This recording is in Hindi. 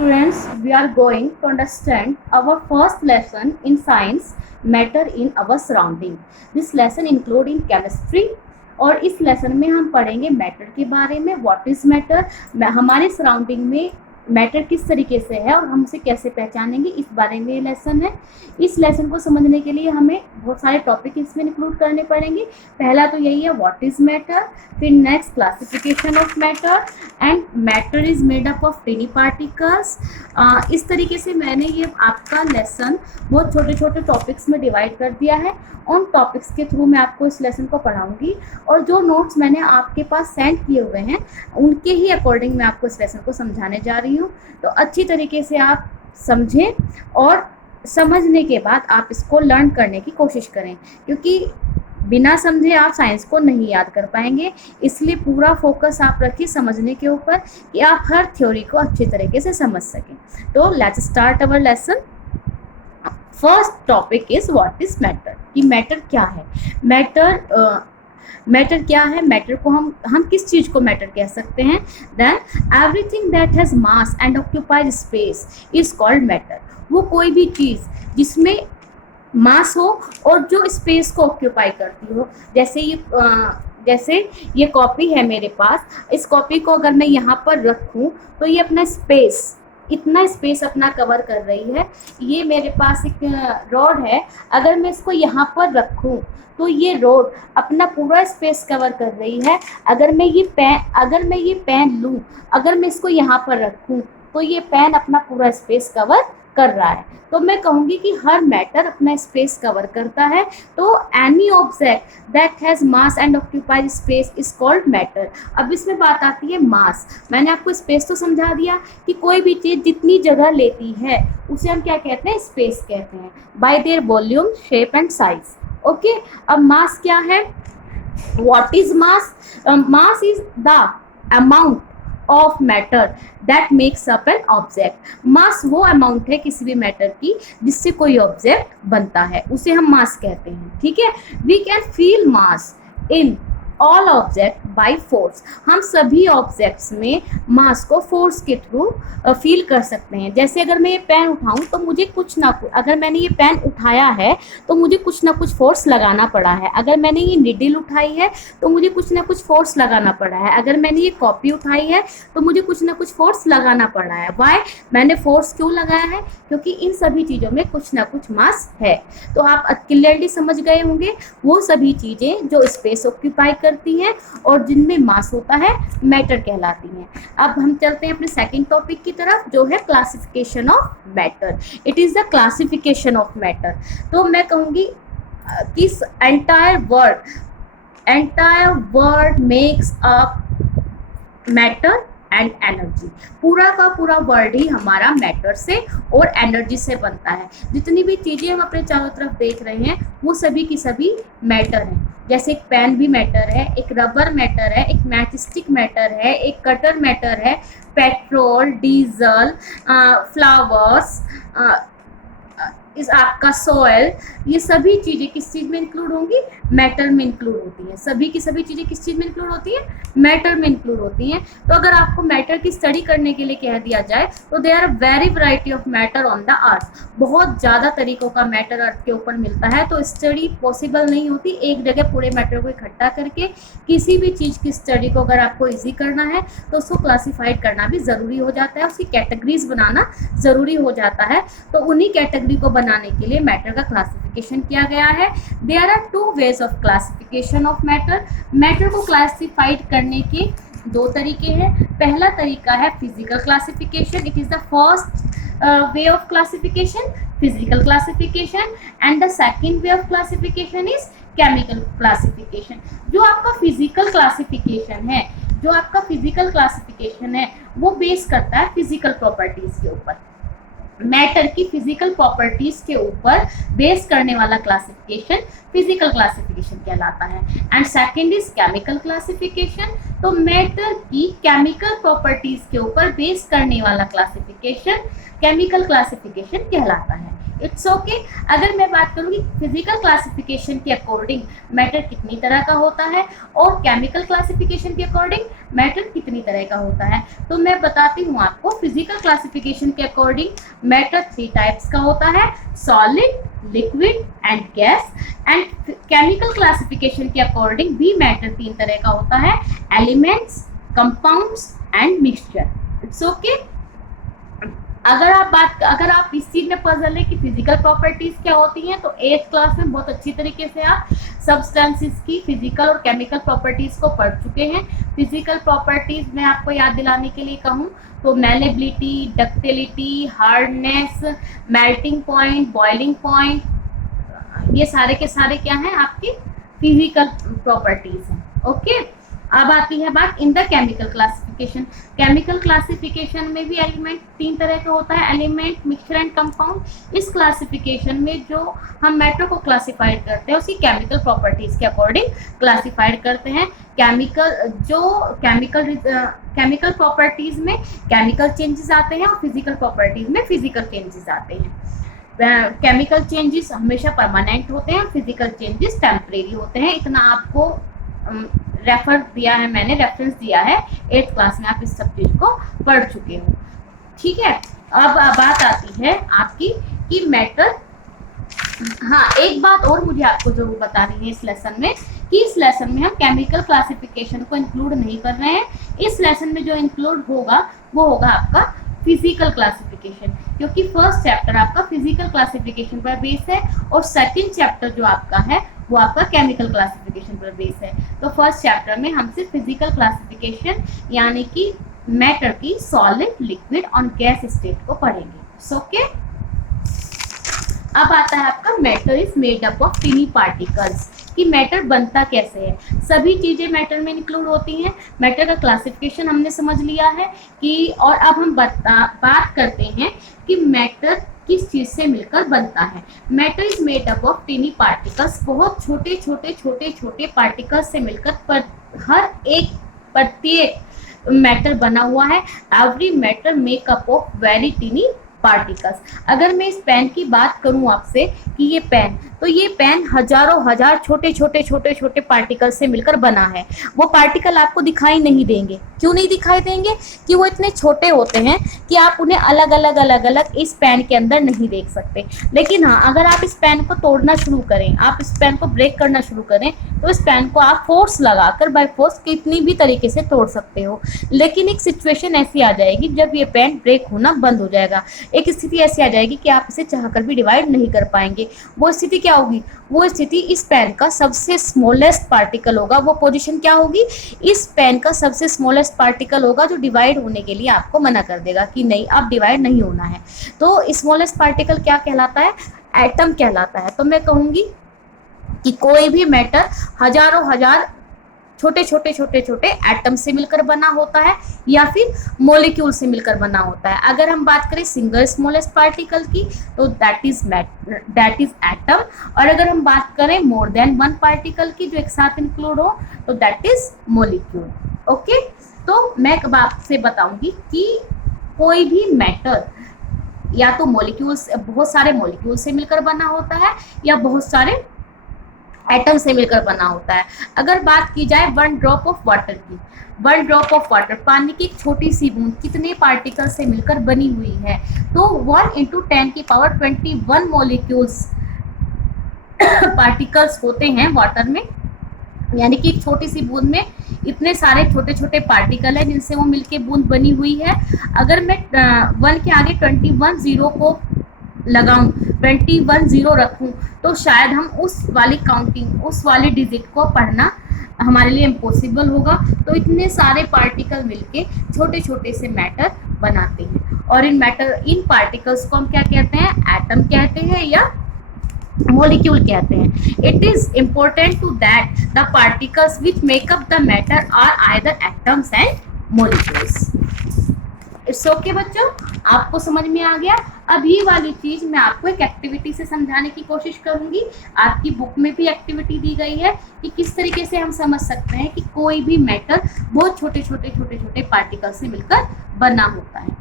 students, we are going to understand our first lesson in science, matter in our surrounding. This lesson including chemistry और इस लेसन में हम पढ़ेंगे मैटर के बारे में. व्हाट इज मैटर, हमारे सराउंडिंग में मैटर किस तरीके से है और हम उसे कैसे पहचानेंगे, इस बारे में ये लेसन है. इस लेसन को समझने के लिए हमें बहुत सारे टॉपिक इसमें इंक्लूड करने पड़ेंगे. पहला तो यही है व्हाट इज मैटर, फिर next classification of matter and matter is made up of टिनी particles. इस तरीके से मैंने ये आपका लेसन बहुत छोटे छोटे टॉपिक्स में डिवाइड कर दिया है. उन टॉपिक्स के थ्रू मैं आपको इस लेसन को पढ़ाऊंगी और जो नोट्स मैंने आपके पास सेंड किए हुए हैं उनके ही अकॉर्डिंग मैं आपको इस लेसन को समझाने जा रही हूँ. तो अच्छी तरीके से आप समझें और समझने के बाद आप इसको लर्न करने की कोशिश करें, क्योंकि बिना समझे आप साइंस को नहीं याद कर पाएंगे. इसलिए पूरा फोकस आप रखिए समझने के ऊपर कि आप हर थ्योरी को अच्छी तरीके से समझ सकें. तो let's start our lesson. First topic is what is matter, कि मैटर क्या है. मैटर क्या है. मैटर को हम किस चीज को मैटर कह सकते हैं. Then everything that has mass and occupied space is called matter. वो कोई भी चीज जिसमें मास हो और जो स्पेस को ऑक्यूपाई करती हो. जैसे ये कॉपी है मेरे पास, इस कॉपी को अगर मैं यहाँ पर रखूँ तो ये अपना इतना स्पेस अपना कवर कर रही है. ये मेरे पास एक रॉड है, अगर मैं इसको यहाँ पर रखूँ तो ये रॉड अपना पूरा स्पेस कवर कर रही है. अगर मैं ये पेन लूँ, अगर मैं इसको यहाँ पर रखूँ तो ये पेन अपना पूरा स्पेस कवर कर रहा है. तो मैं कहूँगी कि हर मैटर अपना स्पेस कवर करता है. तो any object that has mass and occupied space is called matter. अब इसमें बात आती है मास. मैंने आपको स्पेस तो समझा दिया कि कोई भी चीज़ जितनी जगह लेती है उसे हम क्या कहते हैं, स्पेस कहते हैं, by their volume, shape and size. Okay. अब मास क्या है, what is mass. Mass is the amount of matter that makes up an object. Mass वो अमाउंट है किसी भी मैटर की जिससे कोई ऑब्जेक्ट बनता है, उसे हम मास कहते हैं. ठीक है. We can feel mass in all object by force. हम सभी ऑब्जेक्ट्स में मास को फोर्स के थ्रू फील कर सकते हैं. जैसे अगर मैं ये पेन उठाऊं तो मुझे अगर मैंने ये पेन उठाया है तो मुझे कुछ ना कुछ फोर्स लगाना पड़ा है. अगर मैंने ये निडल उठाई है तो मुझे कुछ ना कुछ फोर्स लगाना पड़ा है. अगर मैंने ये कॉपी उठाई है तो मुझे कुछ ना कुछ फोर्स लगाना पड़ा है. वाई, मैंने फोर्स क्यों लगाया है, क्योंकि इन सभी चीज़ों में कुछ ना कुछ मास है. तो आप क्लियरली समझ गए होंगे वो सभी चीज़ें जो स्पेस ऑक्यूपाई करती हैं और जिनमें मास होता है मैटर कहलाती हैं. अब हम चलते हैं अपने सेकंड टॉपिक की तरफ, जो है classification of matter. It is the classification of matter. तो मैं कहूँगी कि entire word makes up matter and energy. पूरा का पूरा वर्ड ही हमारा मैटर से और एनर्जी से बनता है. जितनी भी चीज़ें हम अपने चारों तरफ देख रहे हैं वो सभी की सभी मैटर हैं. जैसे एक पेन भी मैटर है, एक रबर मैटर है, एक मैच स्टिक मैटर है, एक कटर मैटर है, पेट्रोल, डीजल, फ्लावर्स, इस आपका सॉइल, ये सभी चीज़ें किस चीज़ में इंक्लूड होंगी, मैटर में इंक्लूड होती हैं. सभी की सभी चीज़ें किस चीज़ में इंक्लूड होती हैं, मैटर में इंक्लूड होती हैं. तो अगर आपको मैटर की स्टडी करने के लिए कह दिया जाए तो there are very variety of matter on the earth. बहुत ज़्यादा तरीक़ों का मैटर अर्थ के ऊपर मिलता है. तो स्टडी पॉसिबल नहीं होती एक जगह पूरे मैटर को इकट्ठा करके. किसी भी चीज़ की स्टडी को अगर आपको ईजी करना है तो उसको क्लासीफाइड करना भी ज़रूरी हो जाता है, उसकी कैटेगरीज बनाना ज़रूरी हो जाता है. तो उन्हीं कैटेगरी को बनाने के लिए मैटर का क्लासिफिकेशन किया गया है. There are two ways of classification of matter. Matter को क्लासिफाइड करने के दो तरीके हैं. पहला तरीका है physical classification. It is the first way of classification, physical classification. And the second way of classification is chemical classification. जो आपका फिजिकल क्लासिफिकेशन है वो बेस करता है फिजिकल प्रॉपर्टीज के ऊपर. मैटर की फिजिकल प्रॉपर्टीज के ऊपर बेस करने वाला क्लासिफिकेशन फिजिकल क्लासिफिकेशन कहलाता है. And second is chemical classification. तो मैटर की केमिकल प्रॉपर्टीज के ऊपर बेस करने वाला क्लासिफिकेशन केमिकल क्लासिफिकेशन कहलाता है. It's okay. अगर मैं बात करूँ कि फिजिकल क्लासिफिकेशन के अकॉर्डिंग मैटर कितनी तरह का होता है और केमिकल क्लासिफिकेशन के अकॉर्डिंग मैटर कितनी तरह का होता है, तो मैं बताती हूँ आपको। फिजिकल क्लासिफिकेशन के अकॉर्डिंग मैटर 3 टाइप्स का होता है, solid, liquid and gas. And chemical classification के अकॉर्डिंग भी मैटर 3 तरह का होता है, elements, compounds and mixture. It's okay. अगर आप इस चीज में पजल है कि फिजिकल प्रॉपर्टीज क्या होती हैं, तो 8th क्लास में बहुत अच्छी तरीके से आप सब्सटेंसेस की फिजिकल और केमिकल प्रॉपर्टीज को पढ़ चुके हैं। फिजिकल प्रॉपर्टीज मैं आपको याद दिलाने के लिए कहूँ तो malleability, ductility, hardness, melting point, boiling point, ये सारे के सारे क्या हैं आपकी फिजिकल प्रॉपर्टीज हैं। ओके। अब आती है बात in the chemical classification. Chemical classification में भी एलिमेंट 3 तरह का होता है, एलिमेंट, मिक्सचर एंड कंपाउंड। इस क्लासिफिकेशन में जो हम मैटर को क्लासिफाइड करते हैं उसकी केमिकल प्रॉपर्टीज के अकॉर्डिंग क्लासिफाइड करते हैं। केमिकल प्रॉपर्टीज में केमिकल चेंजेस आते हैं और फिजिकल प्रॉपर्टीज में फिजिकल चेंजेस आते हैं। केमिकल चेंजेस हमेशा परमानेंट होते हैं, फिजिकल चेंजेस टेम्परेरी होते हैं। इतना आपको रेफरेंस दिया है 8th क्लास में, आप इस सब चीज को पढ़ चुके हो। ठीक है। अब बात आती है आपकी कि मैटर, हाँ एक बात और मुझे आपको जरूर बतानी है इस लेसन में, कि इस लेसन में हम केमिकल क्लासिफिकेशन को इंक्लूड नहीं कर रहे हैं। इस लेसन में जो इंक्लूड होगा वो होगा आपका फिजिकल क्लासिफिकेशन, क्योंकि फर्स्ट चैप्टर आपका फिजिकल क्लासिफिकेशन पर बेस है और सेकंड चैप्टर जो आपका है वो आपका केमिकल क्लासिफिकेशन पर बेस है। तो फर्स्ट चैप्टर में हम सिर्फ फिजिकल क्लासिफिकेशन यानी कि मैटर की सॉलिड, लिक्विड और गैस स्टेट को पढ़ेंगे। ओके। अब आता है आपका matter is made up of tiny particles, कि मैटर बनता कैसे है। सभी चीजें मैटर में इंक्लूड होती हैं। मैटर का क्लासिफिकेशन हमने समझ लिया है कि, और अब हम बात करते हैं कि मैटर किस चीज से मिलकर बनता है। Matter is made up of tiny particles, बहुत छोटे छोटे पार्टिकल्स से मिलकर प्रत्येक मैटर बना हुआ है। Every matter make up of very tiny particles. अगर मैं इस पेन की बात करूं आपसे कि ये पेन, तो ये पेन हजार छोटे पार्टिकल से मिलकर बना है। वो पार्टिकल आपको दिखाई नहीं देंगे। क्यों नहीं दिखाई देंगे? कि वो इतने छोटे होते हैं कि आप उन्हें अलग अलग इस पेन के अंदर नहीं देख सकते। लेकिन हाँ, अगर आप इस पेन को तोड़ना शुरू करें, आप इस पेन को ब्रेक करना शुरू करें, तो इस पेन को आप फोर्स लगाकर बाय फोर्स कितनी भी तरीके से तोड़ सकते हो। लेकिन एक सिचुएशन ऐसी आ जाएगी जब ये पेन ब्रेक होना बंद हो जाएगा। एक स्थिति ऐसी आ जाएगी कि आप इसे चाहकर भी डिवाइड नहीं कर पाएंगे। वो स्थिति क्या होगी? वो स्थिति इस पेन का सबसे स्मॉलेस्ट पार्टिकल होगा। वो पोजीशन क्या होगी? इस पेन का सबसे स्मॉलेस्ट पार्टिकल होगा जो डिवाइड होने के लिए आपको मना कर देगा कि नहीं, आप डिवाइड नहीं होना है। तो स्मॉलेस्ट पार्टिकल क्या कहलाता है? एटम कहलाता है। तो मैं कहूंगी कि कोई भी मैटर हजार छोटे एटम से मिलकर बना होता है या फिर मॉलिक्यूल से मिलकर बना होता है। अगर हम बात करें सिंगल स्मॉलेस्ट पार्टिकल की, तो दैट इज एटम। और अगर हम बात करें मोर देन 1 पार्टिकल की जो एक साथ इंक्लूड हो, तो दैट इज मॉलिक्यूल। ओके। तो मैं अब आपसे बताऊंगी कि कोई भी मैटर या तो मॉलिक्यूल्स, बहुत सारे मॉलिक्यूल से मिलकर बना होता है या बहुत सारे एटम से मिलकर बना होता है। अगर बात की जाए 1 ड्रॉप ऑफ वाटर की, 1 ड्रॉप ऑफ वाटर, पानी की एक छोटी सी बूंद कितने पार्टिकल से मिलकर बनी हुई है? तो 1 × 10⁻21 मॉलिक्यूल्स पार्टिकल्स होते हैं वाटर में। यानी कि एक छोटी सी बूंद में इतने सारे छोटे पार्टिकल हैं जिनसे वो मिलके बूंद बनी हुई है। अगर मैं 1 के आगे 21 जीरो को लगाऊं, 21 जीरो रखूं, तो शायद हम उस वाली डिजिट को पढ़ना हमारे लिए इम्पॉसिबल होगा। तो इतने सारे पार्टिकल मिलके छोटे से मैटर बनाते हैं। और इन पार्टिकल्स को हम क्या कहते हैं? एटम कहते हैं या molecule कहते हैं। It is important to that the particles which make up the matter are either atoms and molecules. It's okay बच्चों, आपको समझ में आ गया। अब ये वाली चीज मैं आपको एक एक्टिविटी से समझाने की कोशिश करूंगी। आपकी बुक में भी एक्टिविटी दी गई है कि किस तरीके से हम समझ सकते हैं कि कोई भी मैटर बहुत छोटे पार्टिकल से मिलकर बना होता है।